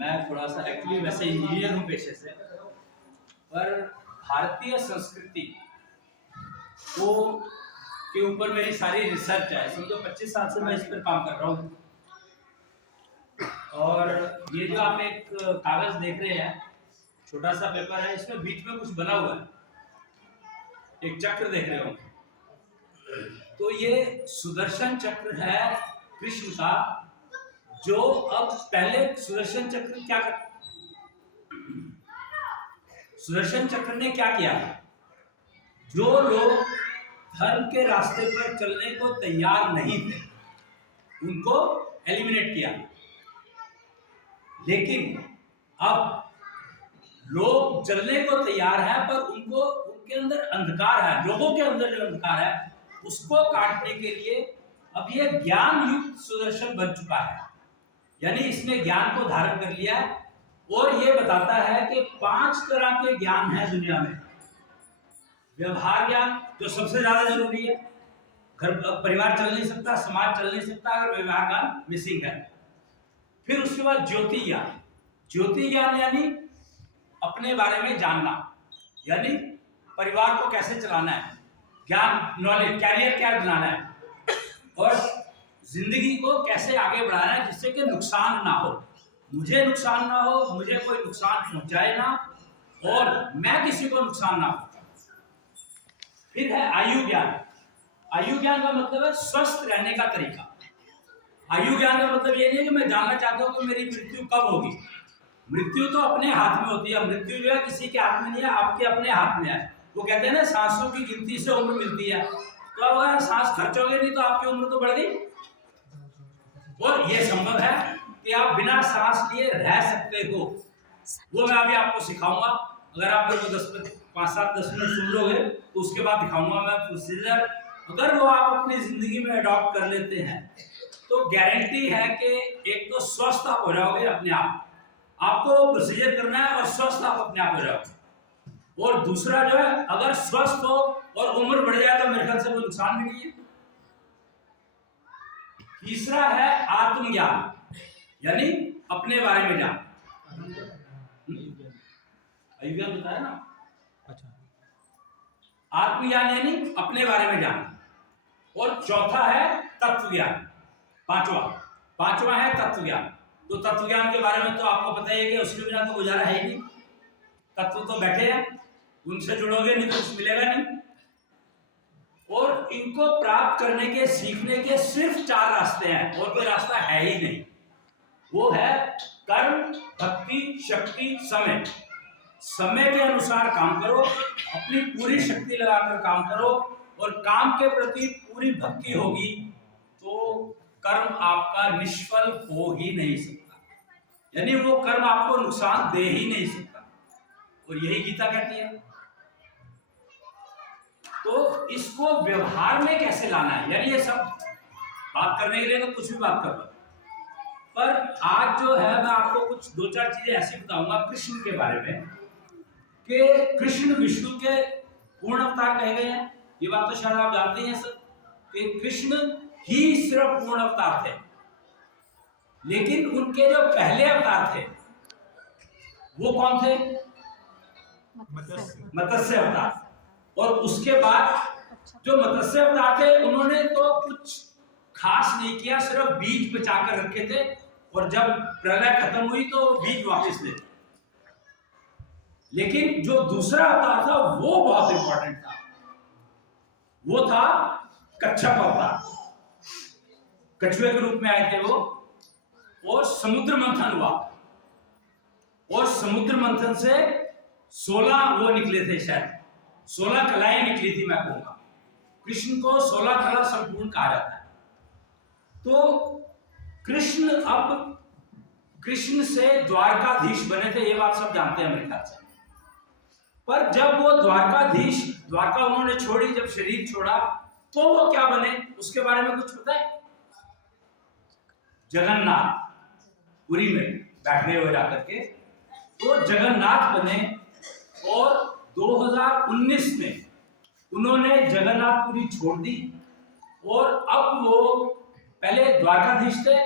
मैं थोड़ा सा एक्चुअली वैसे इंजीनियर हूँ पेशे से, पर भारतीय संस्कृति को के ऊपर मेरी सारी रिसर्च है। समझो 25 साल से मैं इस पर काम कर रहा हूँ। और ये जो आप एक कागज देख रहे हैं, छोटा सा पेपर है, इसमें बीच में कुछ बना हुआ है, एक चक्र देख रहे हो। तो ये सुदर्शन चक्र है कृष्ण का, जो अब पहले सुदर्शन चक्र क्या कर सुदर्शन चक्र ने क्या किया, जो लोग धर्म के रास्ते पर चलने को तैयार नहीं थे उनको एलिमिनेट किया। लेकिन अब लोग चलने को तैयार हैं, पर उनके अंदर अंधकार है, लोगों के अंदर जो अंधकार है उसको काटने के लिए अब ये ज्ञान युक्त सुदर्शन बन चुका है। यानी इसने ज्ञान को धारण कर लिया है और ये बताता है कि 5 तरह के ज्ञान है दुनिया में। व्यवहार ज्ञान जो सबसे ज्यादा जरूरी है, घर परिवार चल नहीं सकता, समाज चल नहीं सकता अगर व्यवहार ज्ञान मिसिंग है। फिर उसके बाद ज्योति ज्ञान। ज्योति ज्ञान यानी अपने बारे में जानना, यानी परिवार को कैसे चलाना है, ज्ञान नॉलेज, कैरियर क्या बनाना है और जिंदगी को कैसे आगे बढ़ाना है जिससे कि नुकसान ना हो, मुझे नुकसान ना हो, मुझे कोई नुकसान पहुंचाए ना और मैं किसी को नुकसान ना हो। फिर है आयु ज्ञान। आयु ज्ञान का मतलब है स्वस्थ रहने का तरीका। आयु ज्ञान का मतलब ये नहीं है कि मैं जानना चाहता हूँ कि मेरी मृत्यु कब होगी। मृत्यु तो अपने हाथ में होती है। मृत्यु जो है किसी के हाथ में नहीं है, आपके अपने हाथ में है। वो कहते हैं ना, सांसों की गिनती से उम्र मिलती है। तो अगर सांस खर्चोगे नहीं तो आपकी उम्र तो बढ़ गई। और ये संभव है कि आप बिना सांस लिए रह सकते हो, वो मैं अभी आपको सिखाऊंगा। अगर आप मेरे को 5-7-10 मिनट सुन लोगे तो उसके बाद दिखाऊंगा मैं प्रोसीजर। अगर वो आप अपनी जिंदगी में अडॉप्ट कर लेते हैं तो गारंटी है कि एक तो स्वस्थ आप हो जाओगे अपने आप, आपको वो प्रोसीजर करना है और स्वस्थ आप अपने आप हो जाओगे। और दूसरा जो है, अगर स्वस्थ हो और उम्र बढ़ जाए तो मेरे ख्याल से कोई नुकसान भी नहीं है। तीसरा है आत्मज्ञान, यानी अपने बारे में जान। आत्मज्ञान बताया ना। अच्छा, आत्मज्ञान यानी अपने बारे में जान। और चौथा है तत्व ज्ञान। पांचवा है तत्व ज्ञान। तो तत्व ज्ञान के बारे में तो आपको पता ही है कि उसके बिना तो गुजारा है ही नहीं। तत्व तो बैठे हैं, उनसे जुड़ोगे नहीं तो कुछ मिलेगा नहीं। और इनको प्राप्त करने के, सीखने के सिर्फ 4 रास्ते हैं, और कोई रास्ता है ही नहीं। वो है कर्म, भक्ति, शक्ति, समय। समय के अनुसार काम करो, अपनी पूरी शक्ति लगाकर काम करो, और काम के प्रति पूरी भक्ति होगी तो कर्म आपका निष्फल हो ही नहीं सकता। यानी वो कर्म आपको नुकसान दे ही नहीं सकता। और यही गीता कहती है। तो इसको व्यवहार में कैसे लाना है, यानी ये सब बात करने के लिए तो कुछ भी बात कर लो, पर आज जो है मैं आपको कुछ 2-4 चीजें ऐसी बताऊंगा कृष्ण के बारे में कि कृष्ण विष्णु के पूर्ण अवतार कहे गए हैं। ये बात तो शायद आप जानते हैं सर, कि कृष्ण ही सिर्फ पूर्ण अवतार थे। लेकिन उनके जो पहले अवतार थे वो कौन थे? मत्स्य अवतार। और उसके बाद जो मत्स्य अवतार थे उन्होंने तो कुछ खास नहीं किया, सिर्फ बीज बचाकर रखे थे, और जब प्रलय खत्म हुई तो बीज वापस ले। लेकिन जो दूसरा अवतार था वो बहुत इंपॉर्टेंट था, वो था कच्छप अवतार। कछुए के रूप में आए थे वो, और समुद्र मंथन हुआ, और समुद्र मंथन से 16 वो निकले थे, शायद 16 कलाएं निकली थी। मैं कहूंगा कृष्ण को 16 कला संपूर्ण कहा जाता है। तो कृष्ण से द्वारकाधीश बने थे, ये बात सब जानते हैं मेरे ख्याल से। पर जब वो द्वारका उन्होंने छोड़ी, जब शरीर छोड़ा तो वो क्या बने, उसके बारे में कुछ पता है? जगन्नाथ, पुरी में बैठे हुए जाकर के तो जगन्नाथ बने। और 2019 में उन्होंने जगन्नाथपुरी छोड़ दी, और अब वो पहले द्वारकाधीश थे,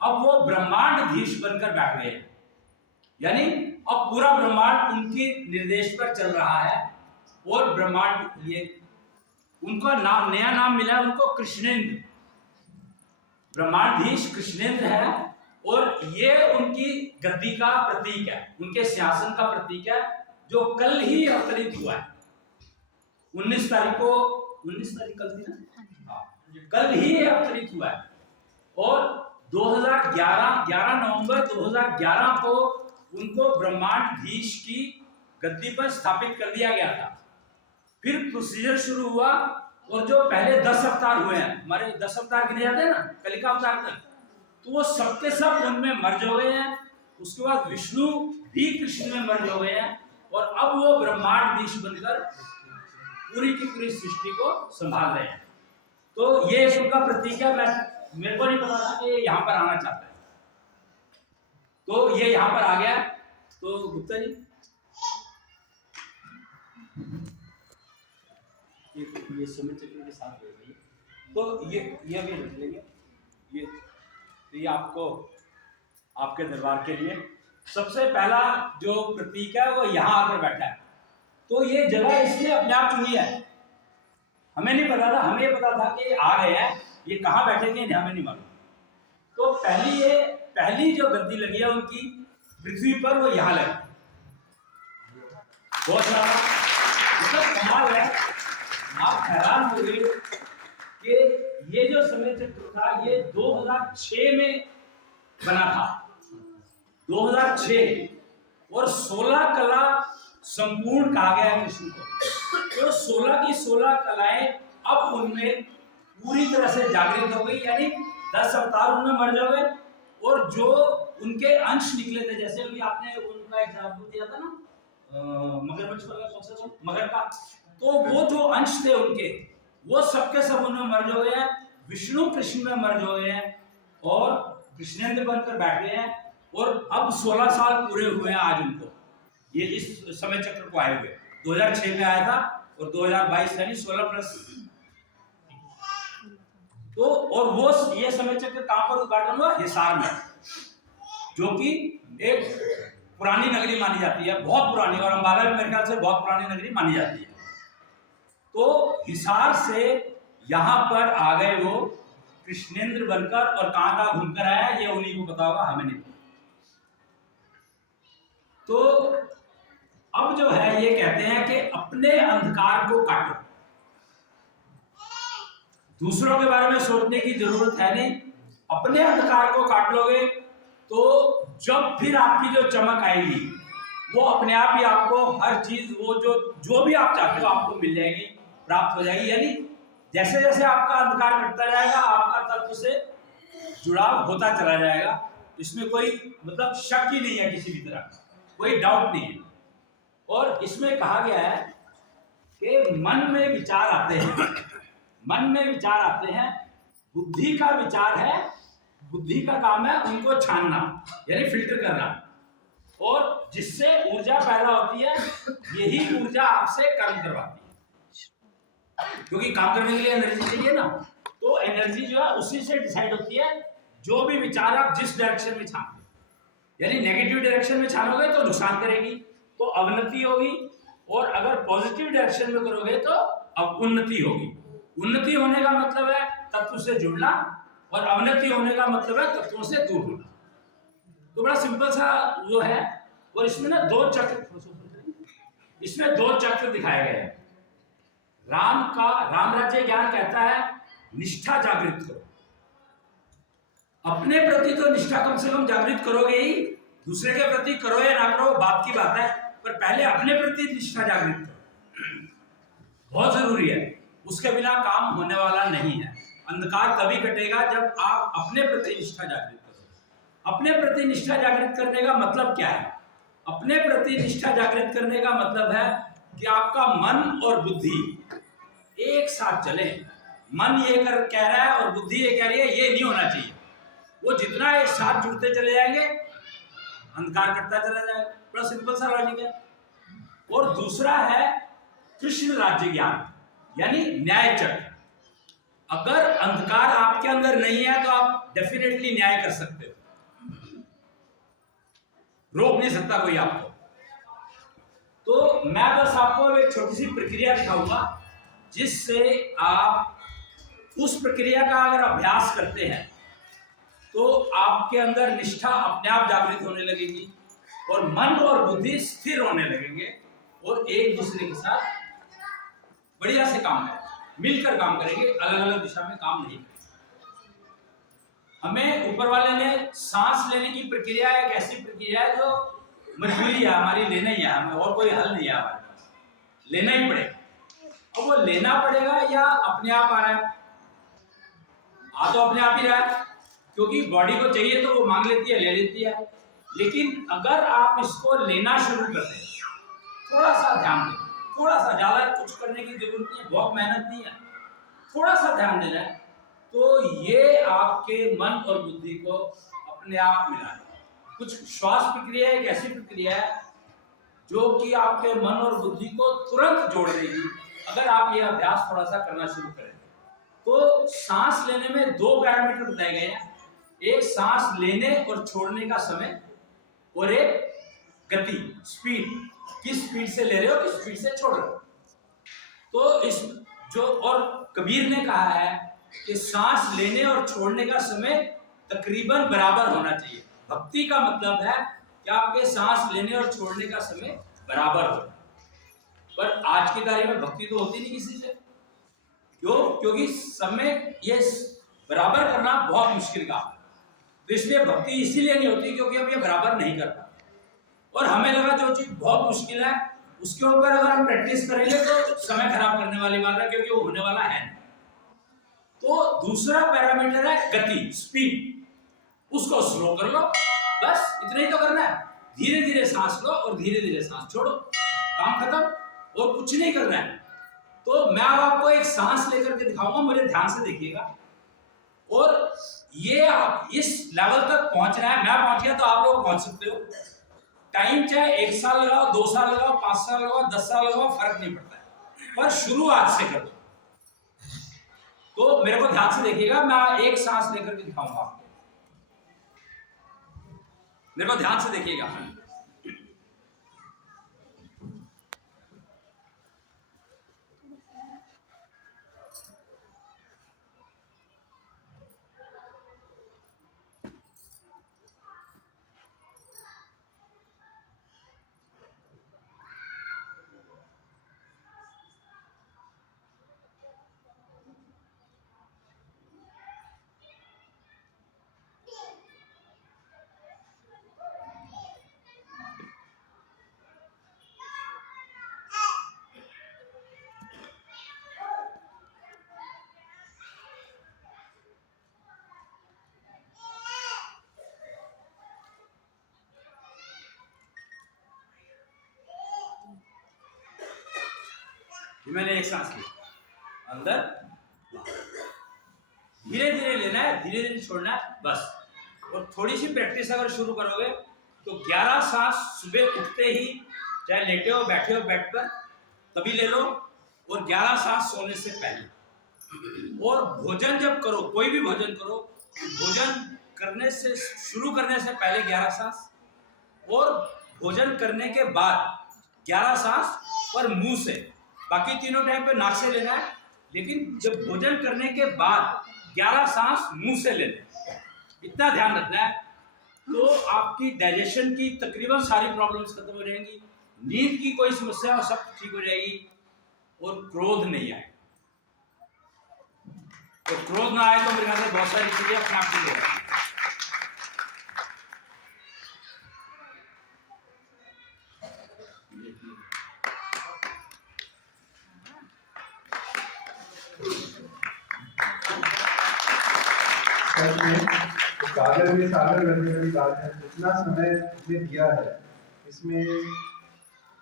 अब वो ब्रह्मांडधीश बनकर बैठ गए। यानी अब पूरा ब्रह्मांड उनके निर्देश पर चल रहा है। और ब्रह्मांड ये उनका नाम, नया नाम मिला है उनको कृष्णेंद्र, ब्रह्मांडधीश कृष्णेंद्र है। और ये उनकी गद्दी का प्रतीक है, उनके सिंहासन का प्रतीक है, जो कल ही अवतरित हुआ है। 19 तारीख को, 19 तारीख कल थी ना, कल ही अवतरित हुआ है। और 11 नवंबर 2011 को उनको ब्रह्मांडधीश की गद्दी पर स्थापित कर दिया गया था। फिर प्रोसीजर शुरू हुआ, और जो पहले 10 अवतार हुए हैं, हमारे 10 अवतार गिने जाते हैं ना कलिका अवतार तक, तो वो सबके सब उनमें मर्ज हो गए हैं। उसके बाद विष्णु भी कृष्ण में मर्ज हो गए हैं, और अब वो ब्रह्मांडधीश बनकर पूरी की पूरी सृष्टि को संभाल रहे हैं। तो ये उनका प्रतीक है। मेरे को नहीं पता था कि यहाँ पर आना चाहता है, तो ये यहाँ पर आ गया। तो गुप्ता जी ये समय चक्र के साथ हो गई, तो ये भी रख लेंगे। ये आपको आपके दरबार के लिए सबसे पहला जो प्रतीक है वो यहाँ आकर बैठा है। तो ये जगह इसने अपने आप चुनी है, हमें नहीं पता था। हमें पता था कि आ गए हैं, ये कहाँ बैठेंगे हमें नहीं मालूम। तो पहली जो गद्दी लगी है उनकी पृथ्वी पर, वो यहाँ लगी। बहुत सारा मतलब कमाल है। आप हैरान हो गए कि ये जो समय चक्र था ये 2006 में बना था, 2006। और 16 कला संपूर्ण कहा गया है कृष्ण को। तो 16 की 16 कलाएं अब उनमें पूरी तरह से जागृत हो गई, यानी 10 अवतार उनमें मर्ज हो गए। और जो उनके अंश निकले थे, जैसे अभी आपने उनका एग्जाम्पल दिया था ना मगरमच्छ वाला, कौन सा मगर का, तो वो जो अंश थे उनके, वो सबके सब उनमें मर्ज हो गए हैं। विष्णु कृष्ण में मर्ज हो गए हैं और कृष्णेंद्र बनकर बैठ गए हैं। और अब 16 साल पूरे हुए हैं आज उनको, ये इस समय चक्र को आए हुए। 2006 में आया था और 2022 यानी 16 प्लस। तो और वो ये समय चक्र कहां पर उद्घाटन हुआ? हिसार में, जो कि एक पुरानी नगरी मानी जाती है, बहुत पुरानी, और अंबाला में मेरे ख्याल से बहुत पुरानी नगरी मानी जाती है। तो हिसार से यहाँ पर आ गए वो कृष्णेंद्र बनकर, और कहां कहां घूमकर आया ये उन्हीं को पता होगा, हमें नहीं पता। तो अब जो है ये कहते हैं कि अपने अंधकार को काटो, दूसरों के बारे में सोचने की जरूरत है नहीं। अपने अंधकार को काट लोगे तो जब फिर आपकी जो चमक आएगी वो अपने आप ही आपको हर चीज, वो जो भी आप चाहते हो आपको मिल जाएगी, प्राप्त हो जाएगी। यानी जैसे जैसे आपका अंधकार कटता जाएगा आपका तत्व से जुड़ाव होता चला जाएगा। इसमें कोई मतलब शक ही नहीं है, किसी भी तरह कोई डाउट नहीं है। और इसमें कहा गया है कि मन में विचार आते हैं, मन में विचार आते हैं, बुद्धि का विचार है, बुद्धि का काम है उनको छानना, यानी फिल्टर करना, और जिससे ऊर्जा पैदा होती है, यही ऊर्जा आपसे कर्म करवाती है, क्योंकि काम करने के लिए एनर्जी चाहिए ना। तो एनर्जी जो है उसी से डिसाइड होती है जो भी विचार आप जिस डायरेक्शन में छानते, यानी नेगेटिव डायरेक्शन में छानोगे तो नुकसान करेगी, तो अवनति होगी, और अगर पॉजिटिव डायरेक्शन में करोगे तो अब उन्नति होगी। उन्नति होने का मतलब है तत्व से जुड़ना, और अवनति होने का मतलब है तत्वों से दूर होना। तो बड़ा सिंपल सा वो है। और इसमें ना दो चक्र, इसमें दो चक्र दिखाए गए हैं। राम राज्य ज्ञान कहता है निष्ठा जागृत करो, अपने प्रति तो निष्ठा कम से कम जागृत करोगे ही, दूसरे के प्रति करो या ना करो बात की बात है, पर पहले अपने प्रति निष्ठा जागृत करो, बहुत जरूरी है। उसके बिना काम होने वाला नहीं है। अंधकार तभी कटेगा जब आप अपने प्रति निष्ठा जागृत करो। अपने प्रति निष्ठा जागृत करने का मतलब क्या है? अपने प्रति निष्ठा जागृत करने का मतलब है कि आपका मन और बुद्धि एक साथ चले। मन ये कह रहा है और बुद्धि ये कह रही है, ये नहीं होना चाहिए। वो जितना एक साथ जुड़ते चले जाएंगे अंधकार कटता चला जाएगा। बड़ा सिंपल सा लॉजिक है। और दूसरा है कृष्ण राज्य ज्ञान, यानी न्याय चक्र। अगर अंधकार आपके अंदर नहीं है तो आप डेफिनेटली न्याय कर सकते हो। रोक नहीं सकता कोई आपको। तो मैं बस आपको एक छोटी सी प्रक्रिया दिखाऊंगा जिससे आप उस प्रक्रिया का अगर अभ्यास करते हैं तो आपके अंदर निष्ठा अपने आप जागृत होने लगेगी और मन और बुद्धि स्थिर होने लगेंगे और एक दूसरे के साथ बढ़िया से काम करेंगे, मिलकर काम करेंगे, अलग अलग दिशा में काम नहीं करेंगे। हमें ऊपर वाले ने सांस लेने की प्रक्रिया एक ऐसी प्रक्रिया है जो मजबूरी है हमारी, लेना ही है हमें, और कोई हल नहीं है हमारे पास, लेना ही पड़ेगा। अब वो लेना पड़ेगा या अपने आप आ रहा है? आ तो अपने आप ही रहा है, क्योंकि बॉडी को चाहिए तो वो मांग लेती है, ले लेती है। लेकिन अगर आप इसको लेना शुरू कर दें, थोड़ा सा ध्यान दें, थोड़ा सा, ज्यादा कुछ करने की जरूरत नहीं है, बहुत मेहनत नहीं है, थोड़ा सा ध्यान देना है, तो ये आपके मन और बुद्धि को अपने आप मिलाएगा। कुछ श्वास प्रक्रिया एक ऐसी प्रक्रिया है जो कि आपके मन और बुद्धि को तुरंत जोड़ देगी अगर आप ये अभ्यास थोड़ा सा करना शुरू करें। तो सांस लेने में 2 पैरामीटर बताए गए हैं, एक सांस लेने और छोड़ने का समय और एक गति, स्पीड, किस स्पीड से ले रहे हो, किस स्पीड से छोड़ रहे हो। तो इस जो, और कबीर ने कहा है कि सांस लेने और छोड़ने का समय तकरीबन बराबर होना चाहिए। भक्ति का मतलब है कि आपके सांस लेने और छोड़ने का समय बराबर हो। पर आज की तारीख में भक्ति तो होती नहीं किसी से, क्यों? क्योंकि समय ये बराबर करना बहुत मुश्किल काम है। तो इसलिए भक्ति इसीलिए नहीं होती क्योंकि हम ये बराबर नहीं कर पाते, और हमें लगा जो चीज बहुत मुश्किल है उसके ऊपर अगर हम प्रैक्टिस करेंगे तो समय खराब करने वाली बात है, क्योंकि वो होने वाला है नहीं। तो दूसरा पैरामीटर है गति, स्पीड, उसको स्लो कर लो, बस इतना ही तो करना है। धीरे धीरे सांस लो और धीरे धीरे सांस छोड़ो, काम खत्म, और कुछ नहीं करना है। तो मैं अब आपको एक सांस लेकर के दिखाऊंगा, मुझे ध्यान से देखिएगा, और ये आप इस लेवल तक पहुंचना है। मैं पहुंच गया तो आप लोग पहुंच सकते हो। टाइम चाहे 1 साल लगाओ, 2 साल लगाओ, 5 साल लगाओ, 10 साल लगाओ, फर्क नहीं पड़ता है, पर शुरुआत से करो। तो मेरे को ध्यान से देखिएगा, मैं एक सांस लेकर के दिखाऊंगा आपको, मेरे को ध्यान से देखिएगा। मैंने एक सांस ली, अंदर, धीरे धीरे लेना है, धीरे धीरे छोड़ना है, बस। और थोड़ी सी प्रैक्टिस अगर शुरू करोगे तो 11 सांस सुबह उठते ही, चाहे लेटे हो, बैठे हो बेड पर, तभी ले लो, और 11 सांस सोने से पहले। और भोजन जब करो, कोई भी भोजन करो, भोजन करने से, शुरू करने से पहले 11 सांस, और भोजन करने के बाद 11 सांस, पर मुंह से। बाकी तीनों टाइम पे नाक से लेना है, लेकिन जब भोजन करने के बाद 11 सांस मुंह से लेना, इतना ध्यान रखना है। तो आपकी डाइजेशन की तकरीबन सारी प्रॉब्लम्स खत्म हो जाएंगी, नींद की कोई समस्या सब ठीक हो जाएगी, और क्रोध नहीं आएगा। तो क्रोध ना आए तो मेरे ख्याल से बहुत सारी चीजें अपने आप ठीक हो जाएंगी। सागर में सागर लगने वाली बात है, जितना समय इसमें दिया है इसमें